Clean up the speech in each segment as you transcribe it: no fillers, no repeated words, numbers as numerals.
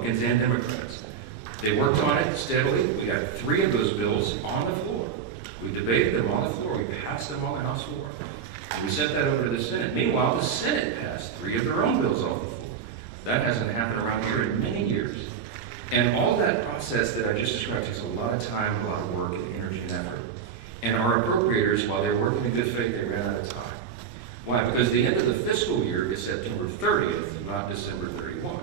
Republicans and Democrats. They worked on it steadily. We got 3 of those bills on the floor. We debated them on the floor. We passed them on the House floor. And we sent that over to the Senate. Meanwhile, the Senate passed 3 of their own bills off the floor. That hasn't happened around here in many years. And all that process that I just described takes a lot of time, a lot of work, and energy and effort. And our appropriators, while they were working in good faith, they ran out of time. Why? Because the end of the fiscal year is September 30th, not December 31.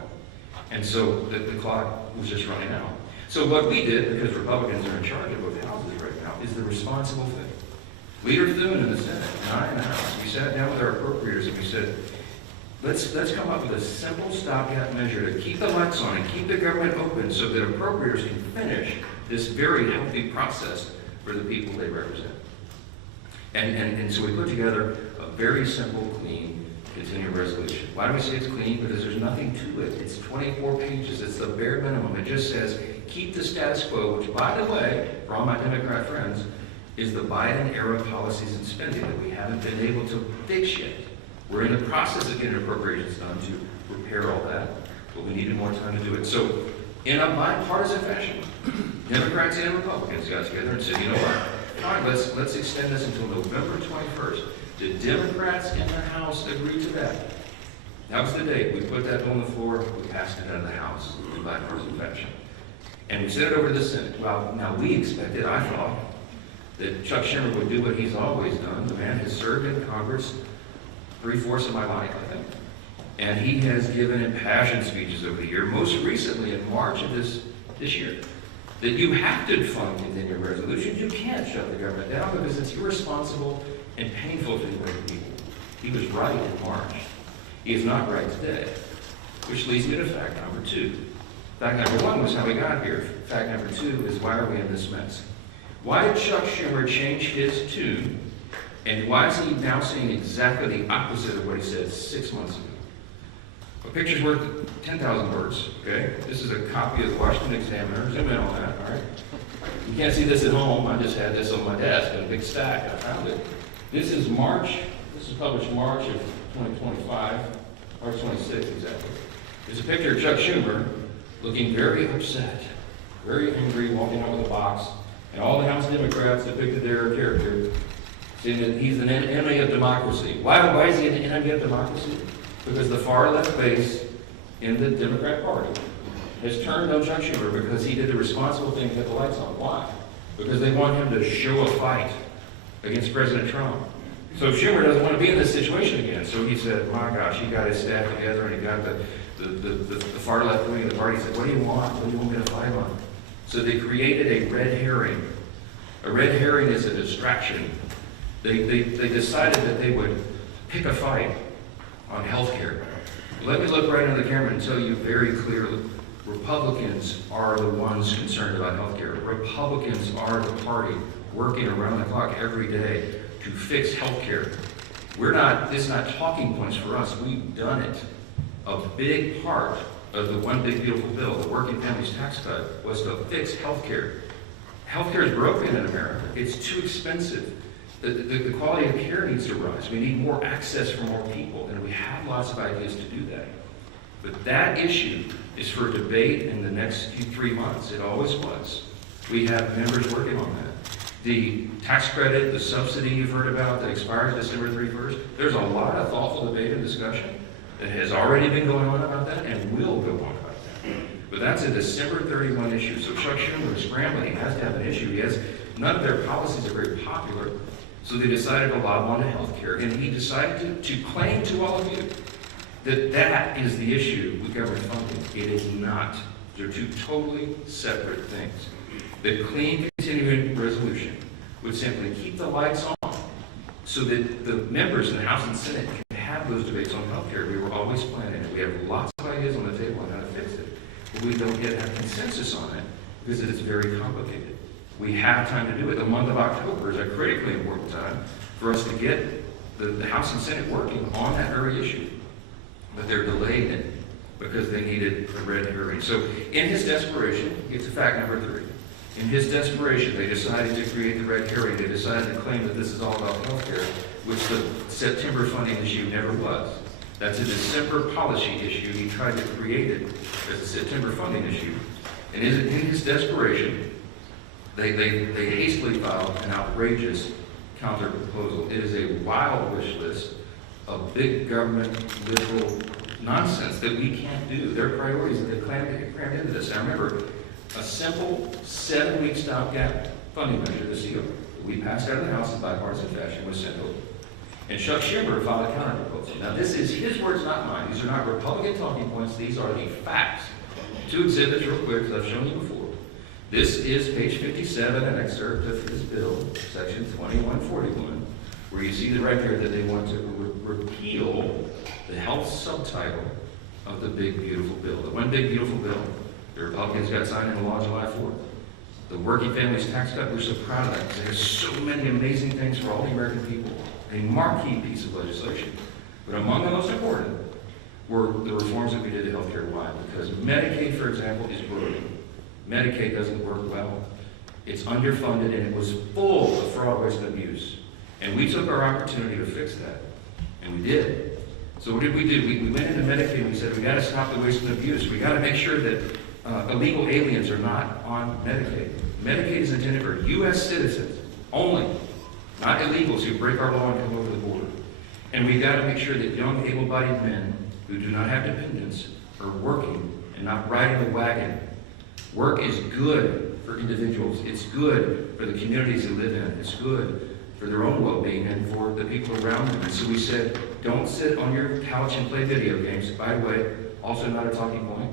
And so the clock was just running out. So what we did, because Republicans are in charge of both houses right now, is the responsible thing. Leader Thune in the Senate and I in the House, we sat down with our appropriators and we said, let's come up with a simple stopgap measure to keep the lights on and keep the government open so that appropriators can finish this very healthy process for the people they represent. And so we put together a very simple, clean, continuing resolution. Why do we say it's clean? Because there's nothing to it. It's 24 pages. It's the bare minimum. It just says, keep the status quo, which, by the way, for all my Democrat friends, is the Biden-era policies and spending that we haven't been able to fix yet. We're in the process of getting appropriations done to repair all that, but we needed more time to do it. So, in a bipartisan fashion, Democrats and Republicans got together and said, you know what? Fine, let's extend this until November 21st. The Democrats in the House agreed to that. That was the date. We put that bill on the floor, we passed it out of the House in bipartisan fashion. And we sent it over to the Senate. Well, now we expected, I thought, that Chuck Schumer would do what he's always done. The man has served in Congress 3/4 of my life, I think. And he has given impassioned speeches over the year, most recently in March of this year, that you have to fund continuing resolutions. You can't shut the government down because it's irresponsible and painful to the American people. He was right in March. He is not right today. Which leads me to fact number 2. Fact number 1 was how we got here. Fact number 2 is why are we in this mess? Why did Chuck Schumer change his tune? And why is he now saying exactly the opposite of what he said 6 months ago? A picture's worth 10,000 words, okay? This is a copy of the Washington Examiner. Zoom in on that, all right? You can't see this at home. I just had this on my desk in a big stack. I found it. This is March. This is published March of 2025, March 26th exactly. There's a picture of Chuck Schumer looking very upset, very angry, walking out with a box. And all the House Democrats depicted their character, saying that he's an enemy of democracy. Why is he an enemy of democracy? Because the far left base in the Democrat Party has turned on Chuck Schumer because he did the responsible thing to get the lights on. Why? Because they want him to show a fight against President Trump. So Schumer doesn't want to be in this situation again. So he said, my gosh, he got his staff together and he got the far left wing of the party. He said, what do you want? What do you want me to fight on? So they created a red herring. A red herring is a distraction. They decided that they would pick a fight on health care. Let me look right into the camera and tell you very clearly, Republicans are the ones concerned about health care. Republicans are the party working around the clock every day to fix health care. This is not talking points for us. We've done it. A big part of the One Big Beautiful Bill, the Working Families Tax Cut, was to fix health care. Health care is broken in America. It's too expensive. The quality of care needs to rise. We need more access for more people, and we have lots of ideas to do that. But that issue is for debate in the next 3 months. It always was. We have members working on that. The tax credit, the subsidy you've heard about that expires December 31st, there's a lot of thoughtful debate and discussion that has already been going on about that and will go on about that. But that's a December 31 issue. So Chuck Schumer is scrambling. He has to have an issue. None of their policies are very popular. So they decided to lob onto health care. And he decided to claim to all of you that is the issue with government funding. It is not. They're 2 totally separate things. The clean continuing resolution would simply keep the lights on so that the members in the House and Senate can have those debates on health care. We were always planning it. We have lots of ideas on the table on how to fix it. But we don't yet have consensus on it because it is very complicated. We have time to do it. The month of October is a critically important time for us to get the House and Senate working on that very issue. But they're delaying it because they needed a red herring. So in his desperation, it's a fact number 3. In his desperation, they decided to create the red herring. They decided to claim that this is all about health care, which the September funding issue never was. That's a December policy issue. He tried to create it as a September funding issue. And in his desperation, they hastily filed an outrageous counter proposal. It is a wild wish list of big government liberal nonsense that we can't do. Their priorities that they crammed into this. Now remember, a simple 7-week stopgap funding measure, the seal, that we passed out of the House in bipartisan fashion, was sent over. And Chuck Schumer filed a counter proposal. Now this is his words, not mine. These are not Republican talking points. These are the facts. 2 exhibits real quick, as I've shown you before. This is page 57, an excerpt of his bill, section 2141, where you see right there that they want to repeal the health subtitle of the big, beautiful bill. The one big, beautiful bill the Republicans got signed into law July 4th. The working families tax cut, we're so proud of that because there's so many amazing things for all the American people. A marquee piece of legislation. But among the most important were the reforms that we did to healthcare. Why? Because Medicaid, for example, is broken. Medicaid doesn't work well. It's underfunded and it was full of fraud, waste, and abuse. And we took our opportunity to fix that. And we did. So what did we do? We went into Medicaid and we said, we got to stop the waste and abuse. We got to make sure that illegal aliens are not on Medicaid. Medicaid is intended for U.S. citizens only, not illegals who break our law and come over the border. And we've got to make sure that young, able-bodied men who do not have dependents are working and not riding the wagon. Work is good for individuals. It's good for the communities they live in. It's good for their own well-being and for the people around them. And so we said, don't sit on your couch and play video games. By the way, also not a talking point.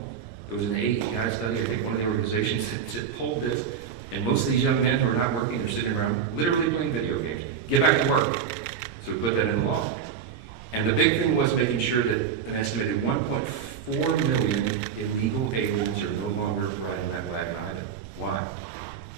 There was an AEI study, I think one of the organizations that polled this, and most of these young men who are not working, they're sitting around literally playing video games. Get back to work. So we put that in law. And the big thing was making sure that an estimated 1.4 million illegal aliens are no longer riding that wagon either. Why?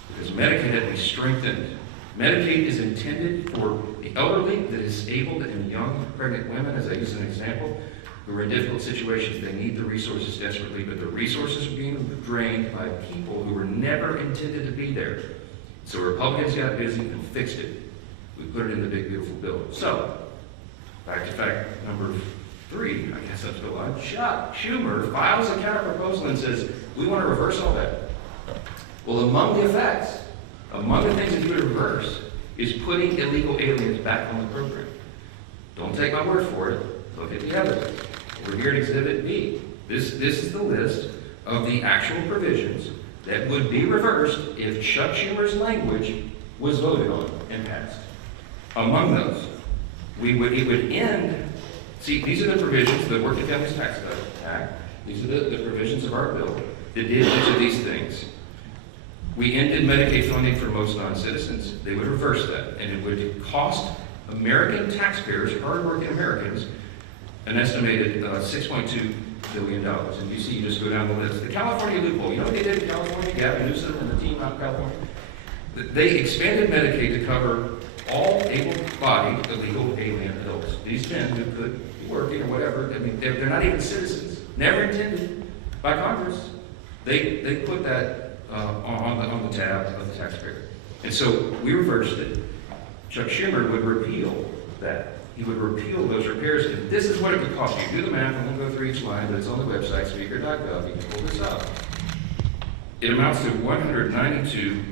Because Medicaid had to be strengthened. Medicaid is intended for the elderly, the disabled, and young pregnant women, as I use an example, who are in difficult situations. They need the resources desperately, but the resources are being drained by people who were never intended to be there. So Republicans got busy and fixed it. We put it in the big, beautiful bill. So, back to fact number 3, I guess that's the line. Chuck Schumer files a counter proposal and says, we want to reverse all that. Well, among the effects, among the things that he would reverse, is putting illegal aliens back on the program. Don't take my word for it. Look at the evidence. We're here at Exhibit B. This is the list of the actual provisions that would be reversed if Chuck Schumer's language was voted on and passed. Among those, he would end, see, these are the provisions of the Working Families Tax Act. These are the provisions of our bill that did each of these things. We ended Medicaid funding for most non-citizens. They would reverse that, and it would cost American taxpayers, hard-working Americans, an estimated $6.2 billion. And you see, you just go down the list. The California loophole, you know what they did in California? Gavin Newsom and the team out in California? They expanded Medicaid to cover all able-bodied illegal alien adults. These men who could be working or whatever, I mean, they're not even citizens, never intended by Congress. They put that on the tab of the taxpayer. And so we reversed it. Chuck Schumer would repeal that. He would repeal those repairs, and this is what it would cost you. Do the math, I won't go through each line, but it's on the website, speaker.gov. You can pull this up. It amounts to $192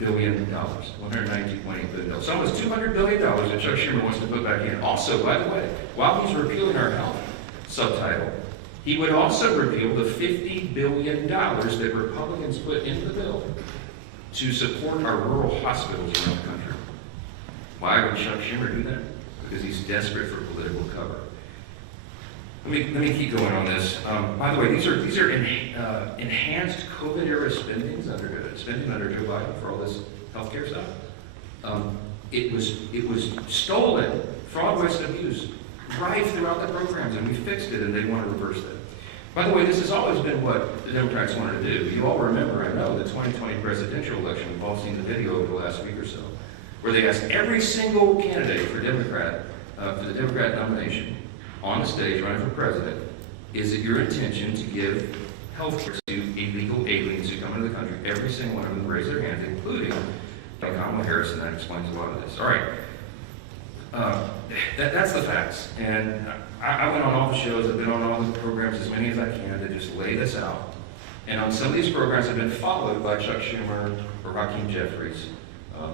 billion, $192.8 billion. So almost $200 billion that Chuck Schumer wants to put back in. Also, by the way, while he's repealing our health subtitle, he would also repeal the $50 billion that Republicans put into the bill to support our rural hospitals around the country. Why would Chuck Schumer do that? Because he's desperate for political cover. Let me keep going on this. By the way, these are enhanced COVID-era spending under Joe Biden for all this healthcare stuff. It was stolen, fraud, waste, and abuse, right throughout the programs, and we fixed it, and they want to reverse that. By the way, this has always been what the Democrats wanted to do. You all remember, I know, the 2020 presidential election. We've all seen the video over the last week or so, where they asked every single candidate for Democrat, for the Democrat nomination, on the stage running for president, is it your intention to give health care to illegal aliens who come into the country? Every single one of them raised their hands, including Kamala Harris, and that explains a lot of this. All right. That's the facts. And I went on all the shows, I've been on all the programs, as many as I can, to just lay this out. And on some of these programs, I've been followed by Chuck Schumer or Hakeem Jeffries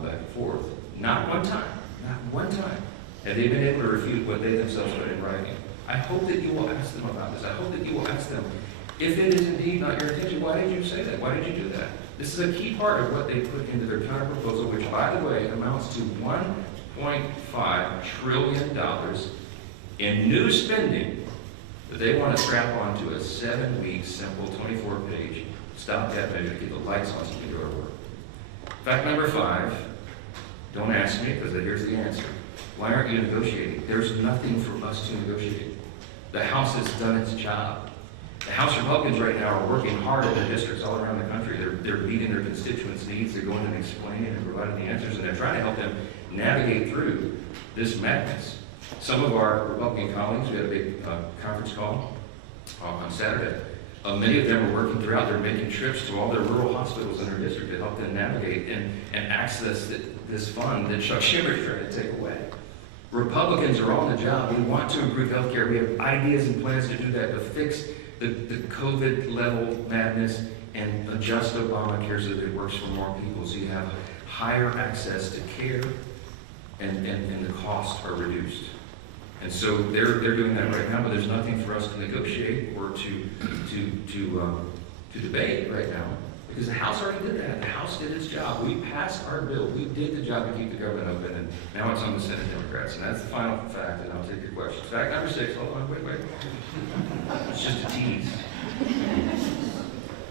back and forth. Not one time have they been able to refute what they themselves put in writing. I hope that you will ask them about this. I hope that you will ask them, if it is indeed not your intention, why did you say that? Why did you do that? This is a key part of what they put into their counter proposal, which, by the way, amounts to $1.5 trillion in new spending that they want to strap onto a 7-week, simple, 24-page stopgap measure to keep the lights on so you can go to work. Fact number 5, don't ask me, because here's the answer. Why aren't you negotiating? There's nothing for us to negotiate. The House has done its job. The House Republicans right now are working hard in their districts all around the country. They're meeting their constituents' needs. They're going and explaining and providing the answers, and they're trying to help them navigate through this madness. Some of our Republican colleagues, we had a big conference call on Saturday. Many of them are working throughout. They're making trips to all their rural hospitals in their district to help them navigate and access this fund that Chuck Schumer is trying to take away. Republicans are on the job. We want to improve health care. We have ideas and plans to do that, to fix the COVID level madness and adjust Obamacare so that it works for more people, so you have higher access to care and the costs are reduced. And so they're doing that right now, but there's nothing for us to negotiate or to debate right now, because the House already did that. The House did its job. We passed our bill. We did the job to keep the government open, and now it's on the Senate Democrats. And that's the final fact, and I'll take your questions. Fact number 6, hold on, wait. It's just a tease.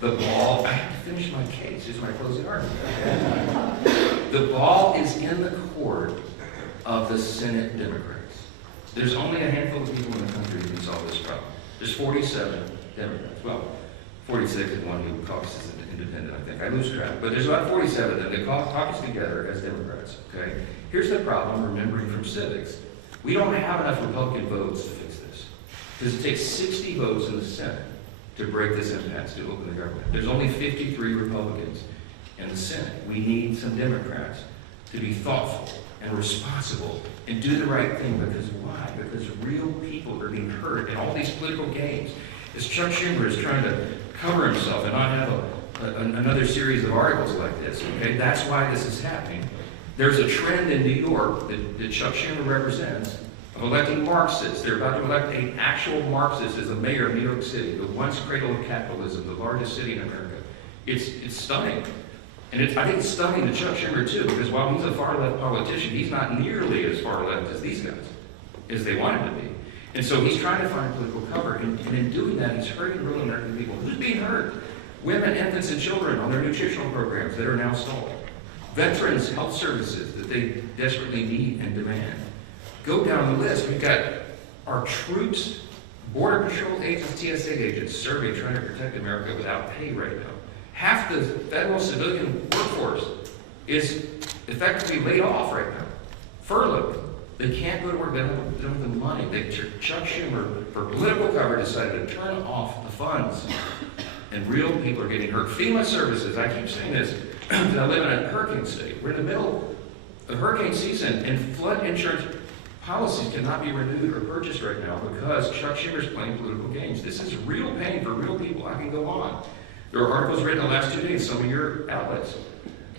The ball, I have to finish my case. Here's my closing argument. The ball is in the court of the Senate Democrats. There's only a handful of people in the country who can solve this problem. There's 47 Democrats. Well, 46 and one who caucuses independent, I think. I lose track. But there's about 47 of them. They caucus together as Democrats, okay? Here's the problem, remembering from civics. We don't have enough Republican votes to fix this, because it takes 60 votes in the Senate to break this impasse, to open the government. There's only 53 Republicans in the Senate. We need some Democrats to be thoughtful and responsible and do the right thing. Because why? Because real people are being hurt in all these political games. As Chuck Schumer is trying to cover himself and not have another series of articles like this, okay? That's why this is happening. There's a trend in New York that Chuck Schumer represents of electing Marxists. They're about to elect an actual Marxist as the mayor of New York City, the once cradle of capitalism, the largest city in America. It's stunning. And I think it's stunning to Chuck Schumer, too, because while he's a far-left politician, he's not nearly as far-left as these guys, as they want him to be. And so he's trying to find political cover, and in doing that, he's hurting real American people. Who's being hurt? Women, infants, and children on their nutritional programs that are now stalled. Veterans' health services that they desperately need and demand. Go down the list. We've got our troops, Border Patrol agents, TSA agents serving, trying to protect America without pay right now. Half the federal civilian workforce is effectively laid off right now, furloughed. They can't go to work. They don't have the money. Chuck Schumer, for political cover, decided to turn off the funds. And real people are getting hurt. FEMA services, I keep saying this, because I live in a hurricane state. We're in the middle of hurricane season, and flood insurance policies cannot be renewed or purchased right now because Chuck Schumer's playing political games. This is real pain for real people. I can go on. There are articles written in the last 2 days. Some of your outlets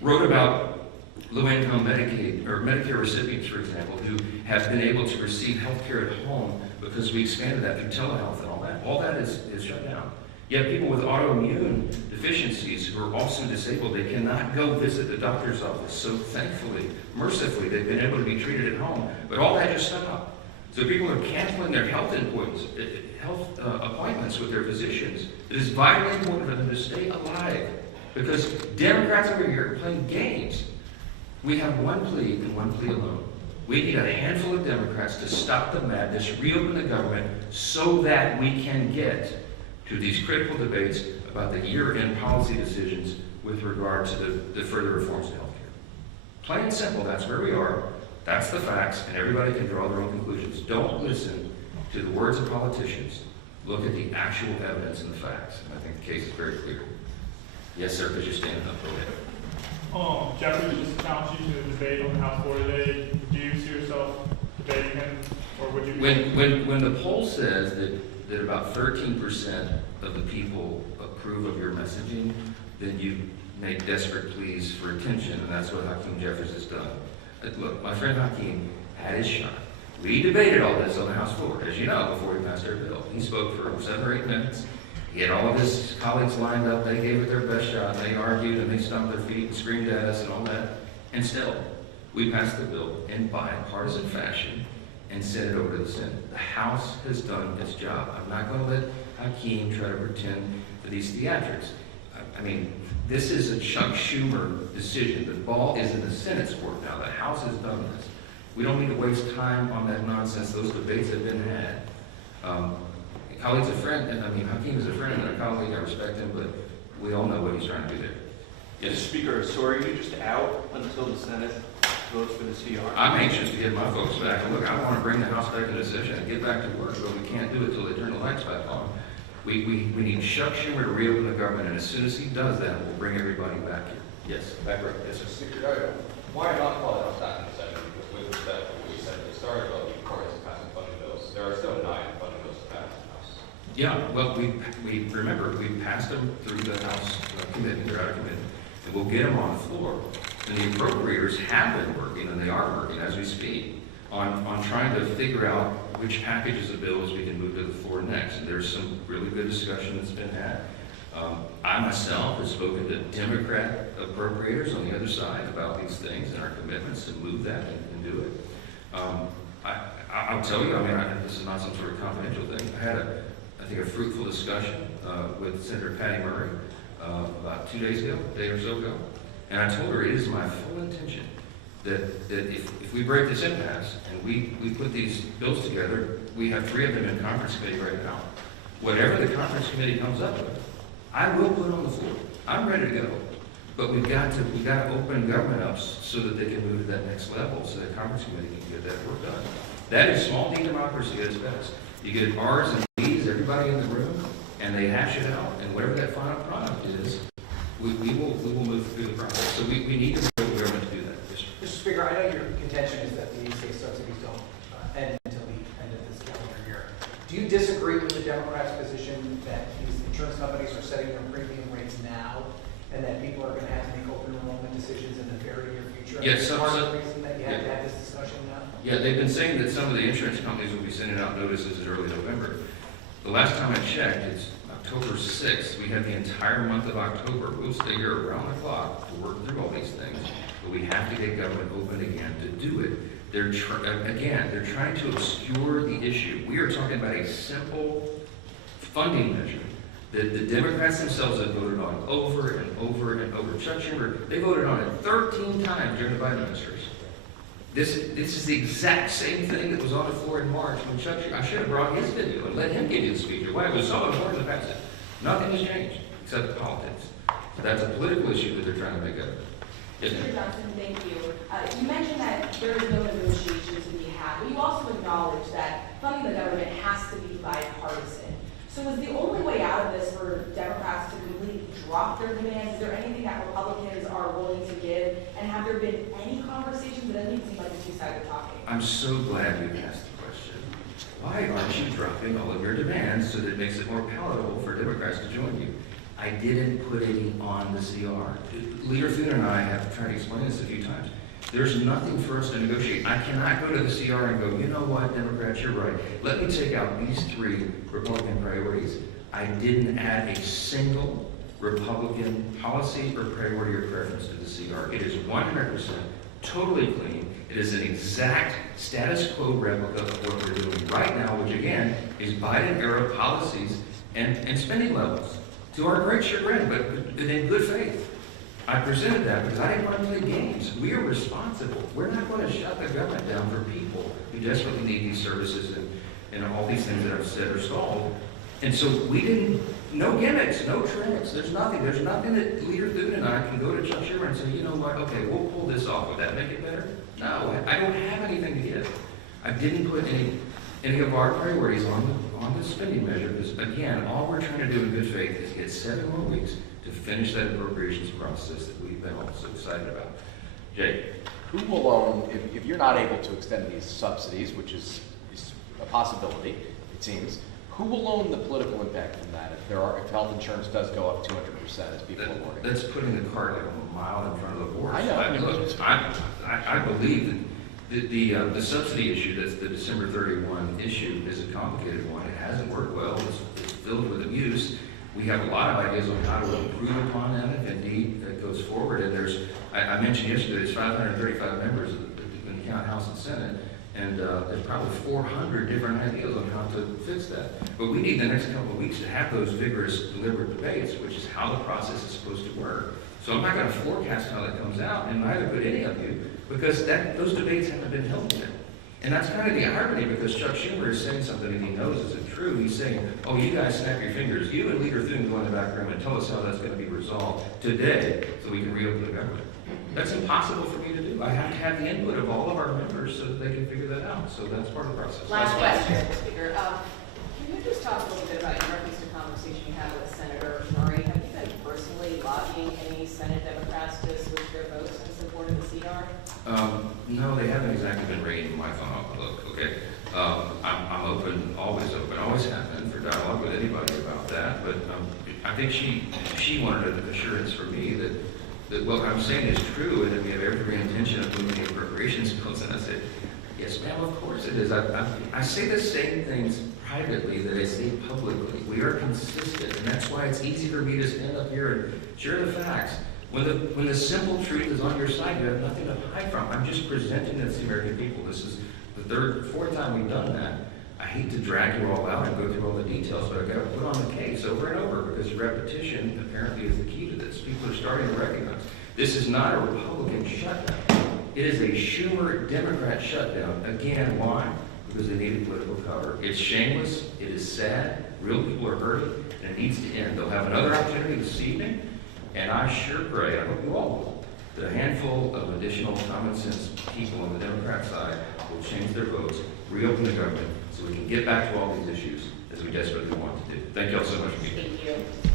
wrote about low-income Medicaid or Medicare recipients, for example, who have been able to receive health care at home because we expanded that through telehealth and all that. All that is shut down. Yet people with autoimmune deficiencies who are also disabled, they cannot go visit the doctor's office. So thankfully, mercifully, they've been able to be treated at home. But all that just stopped. So people are canceling their health appointments with their physicians. It is vitally important for them to stay alive, because Democrats over here are playing games. We have one plea and one plea alone. We need a handful of Democrats to stop the madness, reopen the government, so that we can get to these critical debates about the year-end policy decisions with regard to the further reforms to health care. Plain and simple, that's where we are. That's the facts, and everybody can draw their own conclusions. Don't listen to the words of politicians. Look at the actual evidence and the facts. And I think the case is very clear. Yes, sir, because you're standing up. Go ahead. Jeffries just announced you to the debate on the House floor today. Do you see yourself debating him, or would you? When the poll says that about 13% of the people approve of your messaging, then you make desperate pleas for attention, and that's what Hakeem Jeffries has done. Look, my friend Hakeem had his shot. We debated all this on the House floor, as you know, before we passed our bill. He spoke for 7 or 8 minutes. He had all of his colleagues lined up. They gave it their best shot. They argued and they stomped their feet and screamed at us and all that. And still, we passed the bill in bipartisan fashion and sent it over to the Senate. The House has done its job. I'm not going to let Hakeem try to pretend for these theatrics. I mean, this is a Chuck Schumer decision. The ball is in the Senate's court now. The House has done this. We don't need to waste time on that nonsense. Those debates have been had. Colleague's a friend, and I mean, Hakeem is a friend and a colleague. I respect him, but we all know what he's trying to do there. Yes, Speaker, so are you just out until the Senate votes for the CR? I'm anxious to get my folks back. And look, I want to bring the House back into session and get back to work, but we can't do it till they turn the lights back on. We need Chuck Schumer to reopen the government, and as soon as he does that, we'll bring everybody back here. Yes, back right. Yes, sir. Speaker, why not call it House back in session? Because with respect to what you said at the start about the importance of passing funding bills, there are still 9 funding bills to pass in the House. Yeah, well, we remember, we passed them through the House committee, they're out of committee, and we'll get them on the floor. And the appropriators have been working, and they are working as we speak, on trying to figure out which packages of bills we can move to the floor next. And there's some really good discussion that's been had. I myself have spoken to Democrat appropriators on the other side about these things and our commitments to move that and do it. I'll tell you, I mean, this is not some sort of confidential thing. I had I think a fruitful discussion with Senator Patty Murray about 2 days ago, a day or so ago. And I told her it is my full intention that if we break this impasse and we put these bills together, we have 3 of them in conference committee right now. Whatever the conference committee comes up with, I will put on the floor. I'm ready to go. But we've got to open government up so that they can move to that next level, so that conference committee can get that work done. That is small d democracy at its best. You get R's and D's, everybody in the room, and they hash it out. And whatever that final product is, we will move through the process. So we need to build government to do that. Yes, Mr. Speaker, I know your contention is that the state subsidies don't end until the end of this calendar year. Do you disagree with the Democrats' position that these insurance companies are setting their premium rates now, and that people are going to have to make open enrollment decisions in the very near future? Yes, part of the reason that you have to have this discussion now? Yeah, they've been saying that some of the insurance companies will be sending out notices in early November. The last time I checked, it's October 6th. We have the entire month of October. We'll stay here around the clock to work through all these things, but we have to get government open again to do it. They're trying to obscure the issue. We are talking about a simple funding measure that the Democrats themselves have voted on over and over and over. Chuck Schumer, they voted on it 13 times during the Biden administration. This is the exact same thing that was on the floor in March when Chuck Schumer, I should have brought his video and let him give you the speech. Why? It was so important to pass it. Nothing has changed except politics. So that's a political issue that they're trying to make up. Yes, Mr. Johnson, thank you. You mentioned that there is no negotiations to be had, but you also acknowledge that funding the government has to be bipartisan. So is the only way out of this for Democrats to completely drop their demands? Is there anything that Republicans are willing to give? And have there been any conversations? It doesn't seem like a two-sided talking. I'm so glad you asked the question. Why aren't you dropping all of your demands so that it makes it more palatable for Democrats to join you? I didn't put any on the CR. Leader Thune and I have tried to explain this a few times. There's nothing for us to negotiate. I cannot go to the CR and go, you know what, Democrats, you're right. Let me take out these 3 Republican priorities. I didn't add a single Republican policy or priority or preference to the CR. It is 100% totally clean. It is an exact status quo replica of what we're doing right now, which again is Biden-era policies and spending levels. To our great chagrin, but in good faith. I presented that because I didn't want to play games. We are responsible. We're not going to shut the government down for people who desperately need these services and all these things that I've said are stalled. And so we didn't, no gimmicks, no tricks. There's nothing that Leader Thune and I can go to Chuck Schumer and say, you know what, okay, we'll pull this off. Would that make it better? No, I don't have anything to give. I didn't put any of our priorities on the spending measure because, again, all we're trying to do in good faith is get 7 more weeks to finish that appropriations process that we've been all so excited about. Jay? who will own, if you're not able to extend these subsidies, which is a possibility, it seems, who will own the political impact from that if health insurance does go up 200% as people are warning? That's putting the cart like a mile in front of the horse. I know. Look, I believe that the subsidy issue, that's the December 31 issue, is a complicated one. It hasn't worked well. It's filled with abuse. We have a lot of ideas on how to improve upon that if indeed that goes forward. And I mentioned yesterday, there's 535 members in the House and Senate. And there's probably 400 different ideas on how to fix that. But we need the next couple of weeks to have those vigorous, deliberate debates, which is how the process is supposed to work. So I'm not going to forecast how that comes out, and neither could any of you, because those debates haven't been held yet. And that's kind of the irony, because Chuck Schumer is saying something that he knows isn't true. He's saying, oh, you guys snap your fingers. You and Leader Thune go in the back room and tell us how that's going to be resolved today so we can reopen the government. That's impossible for me to do. I have to have the input of all of our members so that they can figure that out. So that's part of the process. Last question, Speaker. Can you just talk a little bit about your reference to conversation you had with Senator Murray? Have you been personally lobbying any Senate Democrats to switch their votes in support of the CR? No, they haven't exactly been ringing my phone off the hook, okay? I'm open, always have been for dialogue with anybody about that, but I think she wanted an assurance from me that what I'm saying is true and that we have every intention of moving the appropriations bills. And I said, yes, ma'am, of course it is. I say the same things privately that I say publicly. We are consistent, and that's why it's easy for me to stand up here and share the facts. When the simple truth is on your side, you have nothing to hide from. I'm just presenting it to the American people. This is the fourth time we've done that. I hate to drag you all out and go through all the details, but I've got to put on the case over and over because repetition apparently is the key to this. People are starting to recognize this is not a Republican shutdown. It is a Schumer Democrat shutdown. Again, why? Because they needed political cover. It's shameless. It is sad. Real people are hurting, and it needs to end. They'll have another opportunity this evening, and I sure pray, I hope you all will, that a handful of additional common sense people on the Democrat side will change their votes, reopen the government, so we can get back to all these issues as we desperately want to do. Thank you all so much for being here. Thank you.